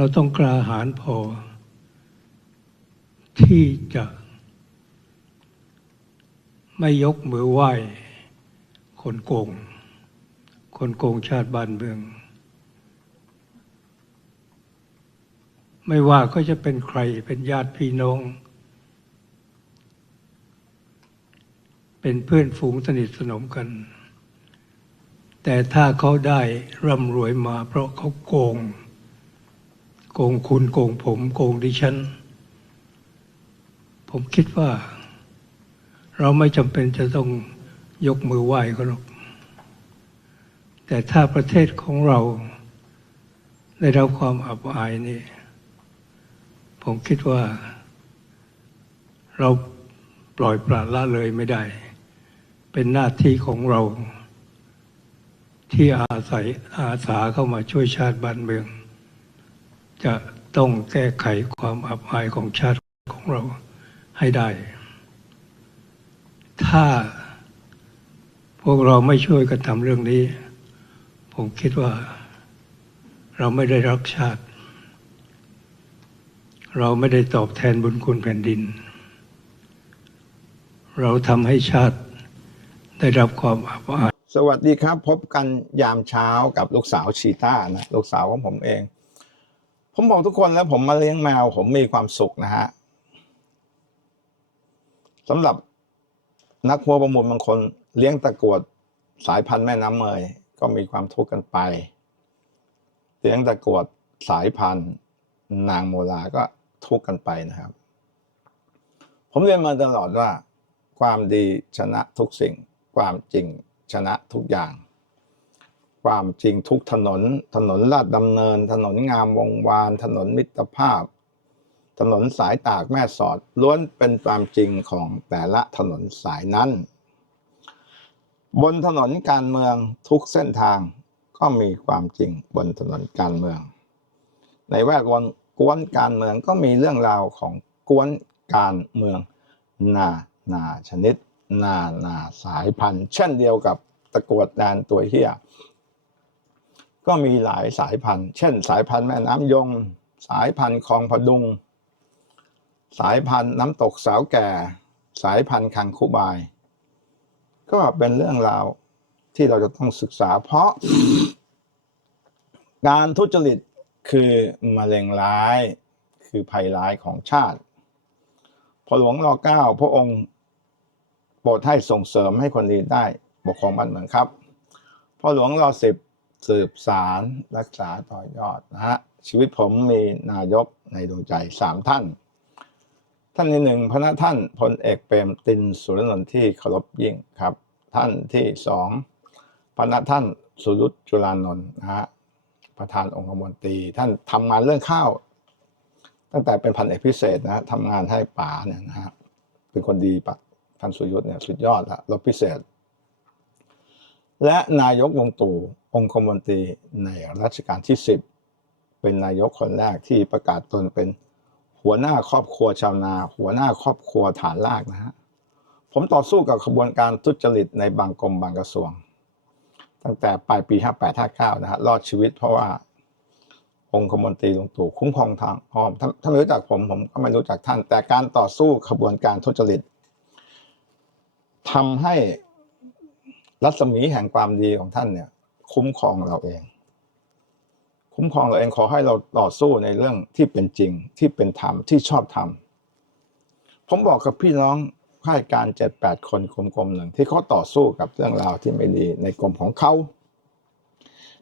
เราต้องกล้าหาญพอ ที่จะไม่ยกมือไหว้คนโกง คนโกงชาติบ้านเมือง ไม่ว่าก็จะเป็นใครเป็นญาติพี่น้อง เป็นเพื่อนฝูงสนิทสนมกัน แต่ถ้าเขาได้ร่ำรวยมาเพราะเขาโกง โกงคุณโกงผมโกงดิฉัน ผมคิดว่า เราไม่จำเป็นจะต้องยกมือไหว้เขาหรอก แต่ถ้าประเทศของเรา ได้รับความอับอายนี่ผมคิดว่า เราปล่อยปละละเลยไม่ได้ เป็นหน้าที่ของเรา ที่อาศัยอาสาเข้ามาช่วยชาติบ้านเมือง จะต้องแก้ไขความอับอายของชาติของเราให้ได้ ถ้าพวกเราไม่ช่วยกันทำเรื่องนี้ ผมคิดว่า เราไม่ได้รักชาติ เราไม่ได้ตอบแทนบุญคุณแผ่นดิน เราทำให้ชาติได้รับความอับอายสวัสดีครับ พบกันยามเช้ากับลูกสาวชีต้านะ ลูกสาวของผมเอง ผมบอกทุกคนแล้วผมมาเลี้ยงแมว ผมมีความสุขนะฮะสำหรับนักหัวประมูลบางคนเลี้ยงตะกรวดสายพันธุ์แม่น้ำเมยก็มีความทุกข์กันไป เลี้ยงตะกรวดสายพันธุ์นางโมลาก็ทุกข์กันไปนะครับ ผมเรียนมาตลอดว่า ความดีชนะทุกสิ่ง ความจริงชนะทุกอย่าง ความจริงทุกถนน ถนนลาดดำเนิน ถนนงามวงวาน ถนนมิตรภาพ ถนนสายตากแม่สอดล้วนเป็นความจริงของแต่ละถนนสายนั้น บนถนนการเมืองทุกเส้นทางก็มีความจริงบนถนนการเมือง ในแวดวงกวนการเมืองก็มีเรื่องราวของกวนการเมืองนานาชนิด นานาสายพันธุ์ เช่นเดียวกับตะกวดแดนตัวเฮีย ก็มีหลายสายพันธุ์ เช่น สายพันธุ์แม่น้ำยง สายพันธุ์คลองพดุง สายพันธุ์น้ำตกสาวแก่ สายพันธุ์คังคูบาย ก็เป็นเรื่องราวที่เราจะต้องศึกษา เพราะ การทุจริตคือมะเร็งร้าย คือภัยร้ายของชาติ พอหลวงรอเก้าพระองค์โปรดให้ส่งเสริมให้คนดีได้ปกครองบ้านเมืองครับ พอหลวงรอสิบ สืบสารรักษาต่อยอดนะฮะชีวิตผมมีนายกในดวงใจสามท่าน ท่านที่หนึ่งพระท่านพลเอกเปรมตินสุรนนท์ที่เคารพยิ่งครับ ท่านที่สองพระท่านสุรุตจุลานนท์นะฮะประธานองคมนตรี ท่านทำงานเรื่องข้าว ตั้งแต่เป็นพันเอกพิเศษนะฮะทำงานให้ป๋าเนี่ยนะฮะเป็นคนดีปะท่านสุยุทธเนี่ยสุดยอดละรบพิเศษ และนายกวงตู่องคมนตรีในรัชกาลที่สิบเป็นนายกคนแรกที่ประกาศตนเป็นหัวหน้าครอบครัวชาวนา หัวหน้าครอบครัวฐานรากนะฮะผมต่อสู้กับขบวนการทุจริตในบางกรมบางกระทรวง ตั้งแต่ปลายปี 58-59 นะฮะรอดชีวิตเพราะว่าองคมนตรีลงตู่คุ้มครองทางอ้อมถ้าถ้าไม่รู้จักผมผมก็ไม่รู้จักท่าน แต่การต่อสู้ขบวนการทุจริตทำให้ รัศมีแห่งความดีของท่านเนี่ย คุ้มครองเราเอง คุ้มครองเราเองขอให้เราต่อสู้ในเรื่องที่เป็นจริงที่เป็นธรรมที่ชอบธรรมผมบอกกับพี่น้องข้าราชการเจ็ดแปดคนกรมๆหนึ่งที่เขาต่อสู้กับเรื่องราวที่ไม่ดีในกรมของเขา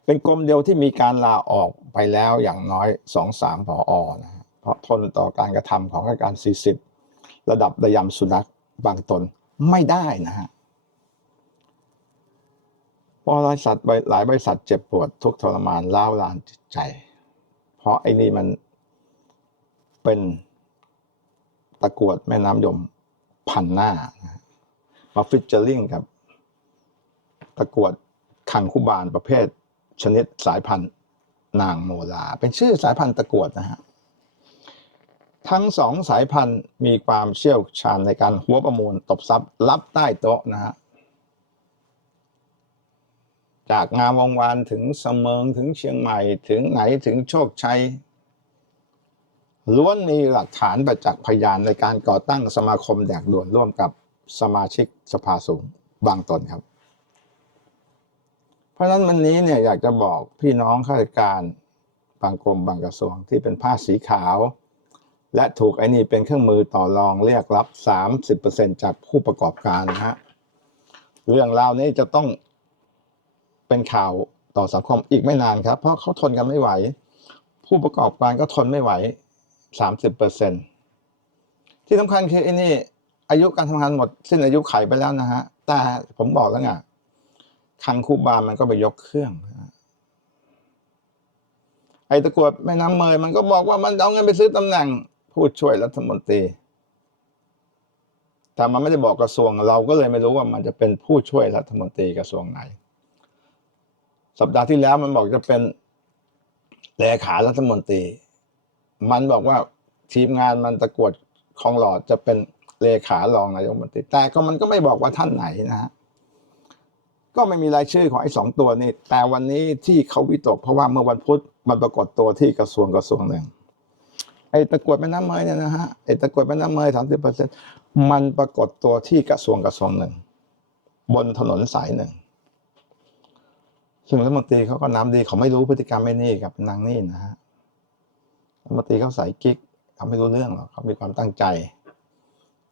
เป็นกรมเดียวที่มีการลาออกไปแล้วอย่างน้อยสองสามพออนะเพราะทนต่อการกระทำของข้าราชการสี่สิบระดับระยำสุนัขบางตนไม่ได้นะฮะ เพราะบริษัทหลายบริษัทเจ็บปวดทุกทรมานล้าวลานจิตใจ เพราะไอ้นี่มันเป็นตะกรวดแม่น้ำยมพันหน้า มาฟิชเจอริงกับ ตะกรวดคังคุบาลประเภท ชนิดสายพันธุ์นางโมลา เป็นชื่อสายพันธุ์ตะกรวดนะฮะ ทั้งสองสายพันธุ์มีความเชี่ยวชาญในการหัวประมูลตบทรัพย์รับใต้โต๊ะนะฮะ จากงามวงวานถึงเสมิงถึงเชียงใหม่ ถึงไหนถึงโชคชัยล้วนมีหลักฐานประจักษ์พยานในการก่อตั้งสมาคมแดกด่วนร่วมกับสมาชิกสภาสูงบางตนครับ เพราะฉะนั้นวันนี้เนี่ยอยากจะบอกพี่น้องข้าราชการบางกรมบางกระทรวงที่เป็นผ้าสีขาว และถูกไอ้นี่เป็นเครื่องมือต่อรองเรียกรับ 30%จากผู้ประกอบการนะฮะเรื่องราวนี้จะต้อง เป็นข่าวต่อสังคมอีกไม่นานครับ เพราะเขาทนกันไม่ไหว ผู้ประกอบการก็ทนไม่ไหว 30%ที่สำคัญคือไอ้นี่อายุการทำงานหมด สิ้นอายุไขไปแล้วนะฮะ แต่ผมบอกแล้วไงคันคูบามันก็ไปยกเครื่อง ไอ้ตะกวดแม่น้ำเมยมันก็บอกว่ามันเอาเงินไปซื้อตำแหน่งผู้ช่วยรัฐมนตรี แต่มันไม่ได้บอกกระทรวงเราก็เลยไม่รู้ว่ามันจะเป็นผู้ช่วยรัฐมนตรีกระทรวงไหน สัปดาห์ที่แล้วมันบอกจะเป็นเลขารัฐมนตรี มันบอกว่าทีมงานมันตะกรวดคลองหลอดจะเป็นเลขารองนายกรัฐมนตรี แต่ก็มันก็ไม่บอกว่าท่านไหนนะฮะก็ไม่มีรายชื่อของไอ้สองตัวนี้แต่วันนี้ที่เขาวิตก เพราะว่าเมื่อวันพุธมันปรากฏตัวที่กระทรวงกระทรวงหนึ่งไอ้ตะกรวดแม่น้ำเมยเนี่ยนะฮะไอ้ตะกรวดแม่น้ำเมยสามสิบเปอร์เซ็นต์มันปรากฏตัวที่กระทรวงกระทรวงหนึ่งบนถนนสายหนึ่ง ซึ่งรัฐมนตรีเขาก็น้ำดีเขาไม่รู้พฤติกรรมไม่นี่กับนางนี่นะฮะรัฐมนตรีเขาใส่กิ๊กเขาไม่รู้เรื่องหรอกเขามีความตั้งใจ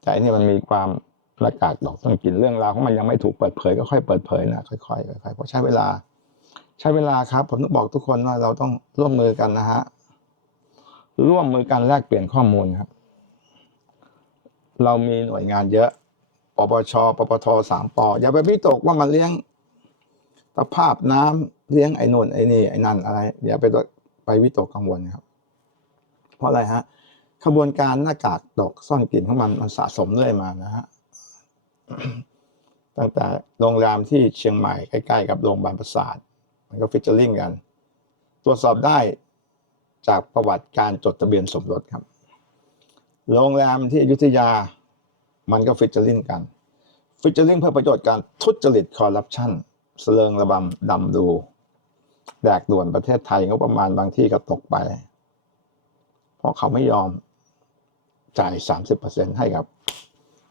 แต่อันนี่มันมีความประกาศดอกต้องกินเรื่องราวของมันยังไม่ถูกเปิดเผยก็ค่อยเปิดเผยนะค่อยๆค่อยๆเพราะใช้เวลา ใช้เวลาครับ ผมต้องบอกทุกคนว่าเราต้องร่วมมือกันนะฮะร่วมมือกันแลกเปลี่ยนข้อมูลครับ เรามีหน่วยงานเยอะปปชปปทสามปออย่าไปพิตกว่ามันเลี้ยง สภาพน้ำเลี้ยงไอ้นนไอ้นี่ไอ้นั่นอะไรอย่าไปไปวิตกกังวลครับ เพราะอะไรฮะขบวนการหน้ากากดอกซ่อนกลิ่นของมันมันสะสมเรื่อยมานะฮะตั้งแต่โรงแรมที่เชียงใหม่ใกล้ๆกับโรงพยาบาลประสาท มันก็ฟิชเชอร์ลิงกัน ตรวจสอบได้จากประวัติการจดทะเบียนสมรสครับ โรงแรมที่อยุธยา มันก็ฟิชเชอร์ลิงกัน ฟิชเชอร์ลิงเพื่อประโยชน์การทุจริตคอร์รัปชัน เสลิงระบำดำดู แดกด่วนประเทศไทยก็ประมาณบางที่ก็ตกไป เพราะเขาไม่ยอมจ่าย 30%ให้กับ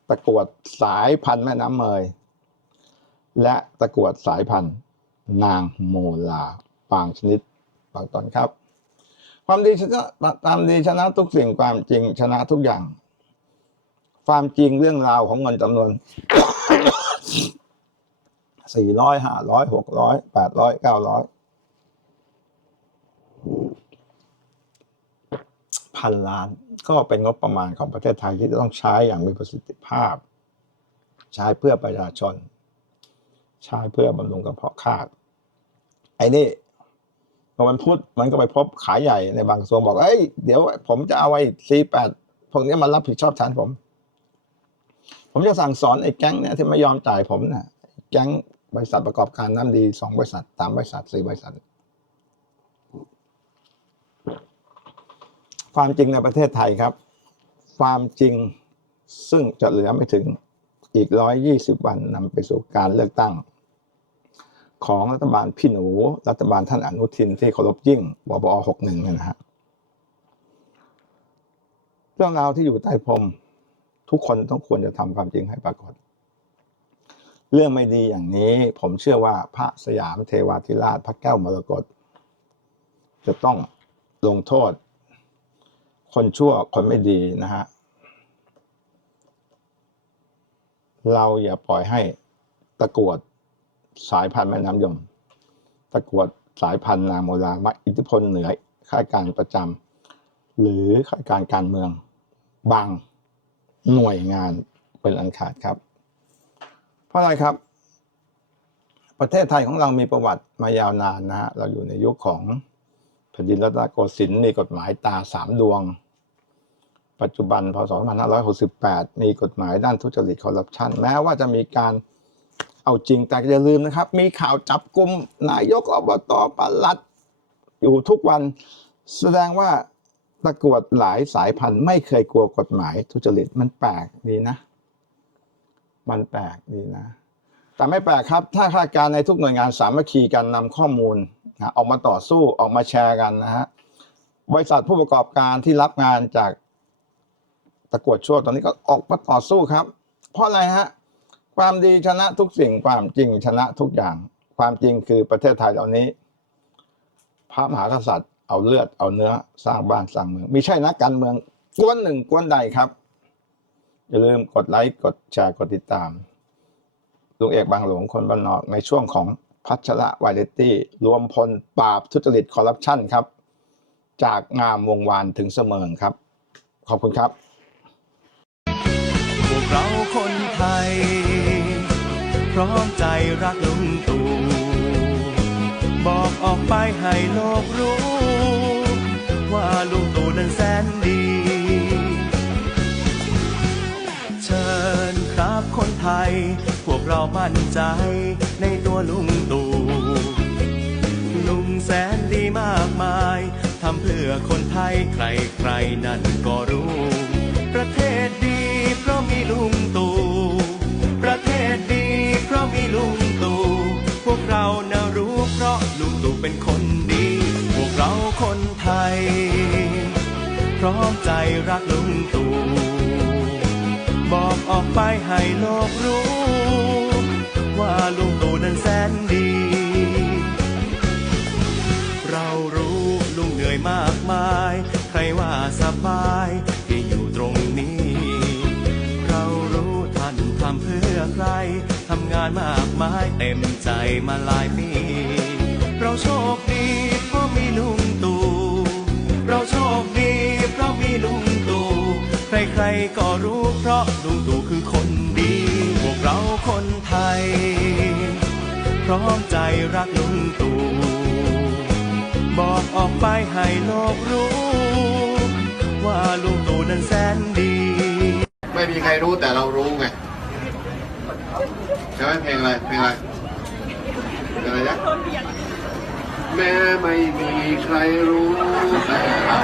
ตะกรวดสายพันธุ์แม่น้ำเมย และตะกรวดสายพันธุ์นางโมลาบางชนิดบางตอนครับ ความดีชนะตามดีชนะทุกสิ่งความจริงชนะทุกอย่าง ความจริงเรื่องราวของเงินจำนวน สี่ร้อยห้าร้อยหกร้อยแปดร้อยเก้าร้อยพันล้านก็เป็นงบประมาณของประเทศไทยที่จะต้องใช้อย่างมีประสิทธิภาพ ใช้เพื่อประชาชน ใช้เพื่อบำรุงกระเพาะข้าวไอ้นี่พอมันพูดมันก็ไปพบขายใหญ่ในบางกระทรวงบอกเอ้ยเดี๋ยวผมจะเอาไอ้ซีแปดพวกนี้มารับผิดชอบแทนผม ผมจะสั่งสอนไอ้แก๊งเนี่ยที่ไม่ยอมจ่ายผมนะ่ะ แก๊ง บริษัทประกอบการน้ำดีสองบริษัทสามบริษัทสี่บริษัท ความจริงในประเทศไทยครับ ความจริงซึ่งจะเหลือไม่ถึงอีกร้อยยี่สิบวันนำไปสู่การเลือกตั้ง ของรัฐบาลพี่หนู รัฐบาลท่านอนุทินที่เคารพยิ่งวบอหกหนึ่งเนี่ยนะฮะเรื่องราวที่อยู่ใต้พรมทุกคนต้องควรจะทำความจริงให้ปรากฏ เรื่องไม่ดีอย่างนี้ ผมเชื่อว่าพระสยามเทวาธิราชพระแก้วมรกตจะต้องลงโทษ คนชั่วคนไม่ดีนะฮะเราอย่าปล่อยให้ตะกรวดสายพันธุ์แม่น้ำยม ตะกรวดสายพันธุ์นางโมลามาอิทธิพลเหนือข้าราชการประจำหรือข้าราชการการเมืองบางหน่วยงานเป็นอันขาดครับ เพราะอะไรครับ ประเทศไทยของเรามีประวัติมายาวนานนะฮะเราอยู่ในยุคของแผ่นดินรัตนโกสินทร์มีกฎหมายตาสามดวง ปัจจุบันพศ 2568 มีกฎหมายด้านทุจริตคอร์รัปชันแม้ว่าจะมีการเอาจริงแต่อย่าลืมนะครับ มีข่าวจับกลุ่มนายกอบตปลัด อยู่ทุกวันแสดงว่าตะกวดหลายสายพันธุ์ไม่เคยกลัวกฎหมายทุจริตมันแปลกดีนะ มันแปลกดีนะ แต่ไม่แปลกครับ ถ้าข้าราชการในทุกหน่วยงานสามัคคีกันนำข้อมูลออกมาต่อสู้ออกมาแชร์กันนะฮะบริษัทผู้ประกอบการที่รับงานจากตะกวดชั่วตอนนี้ก็ออกมาต่อสู้ครับ เพราะอะไรฮะความดีชนะทุกสิ่งความจริงชนะทุกอย่าง ความจริงคือประเทศไทยเหล่านี้ พระมหากษัตริย์เอาเลือดเอาเนื้อสร้างบ้านสร้างเมือง ไม่ใช่นักการเมืองกวนหนึ่งกวนใดครับ อย่าลืมกดไลค์กดแชร์กดติดตามลุงเอกบางหลวงคนบ้านนอกในช่วงของพัชระวายเลตี้รวมพลปราบทุจริตคอร์รัปชันครับ จากงามวงวานถึงเสมิงครับ ขอบคุณครับ พวกเราคนไทย พร้อมใจรักลุงตู่บอกออกไปให้โลกรู้ มั่นใจในตัวลุงตู่ลุงแสนดีมากมายทำเพื่อคนไทยใครใครนั่นก็รู้ ประเทศดีเพราะมีลุงตู่ประเทศดีเพราะมีลุงตู่พวกเรานะรู้เพราะลุงตู่เป็นคนดี พวกเราคนไทย พร้อมใจรักลุงตู่บอกออกไปให้โลกรู้ ลุงตู่นั้นแสนดี เรารู้ลุงเหนื่อยมากมาย ใครว่าสบายที่อยู่ตรงนี้ เรารู้ท่านทำเพื่อใครทำงานมากมายเต็มใจมาหลายปี เราโชคดีเพราะมีลุงตู่ เราโชคดีเพราะมีลุงตู่ ใครๆก็รู้เพราะลุงตู่คือ คนไทย พร้อมใจรักลุงตู่บอกออกไปให้โลกรู้ ว่าลุงตู่นั้นแสนดี ไม่มีใครรู้แต่เรารู้ไงใช่ไหมเพลงอะไรเพลงอะไรเพลงอะไรนะแม้ไม่มีใครรู้แต่เรา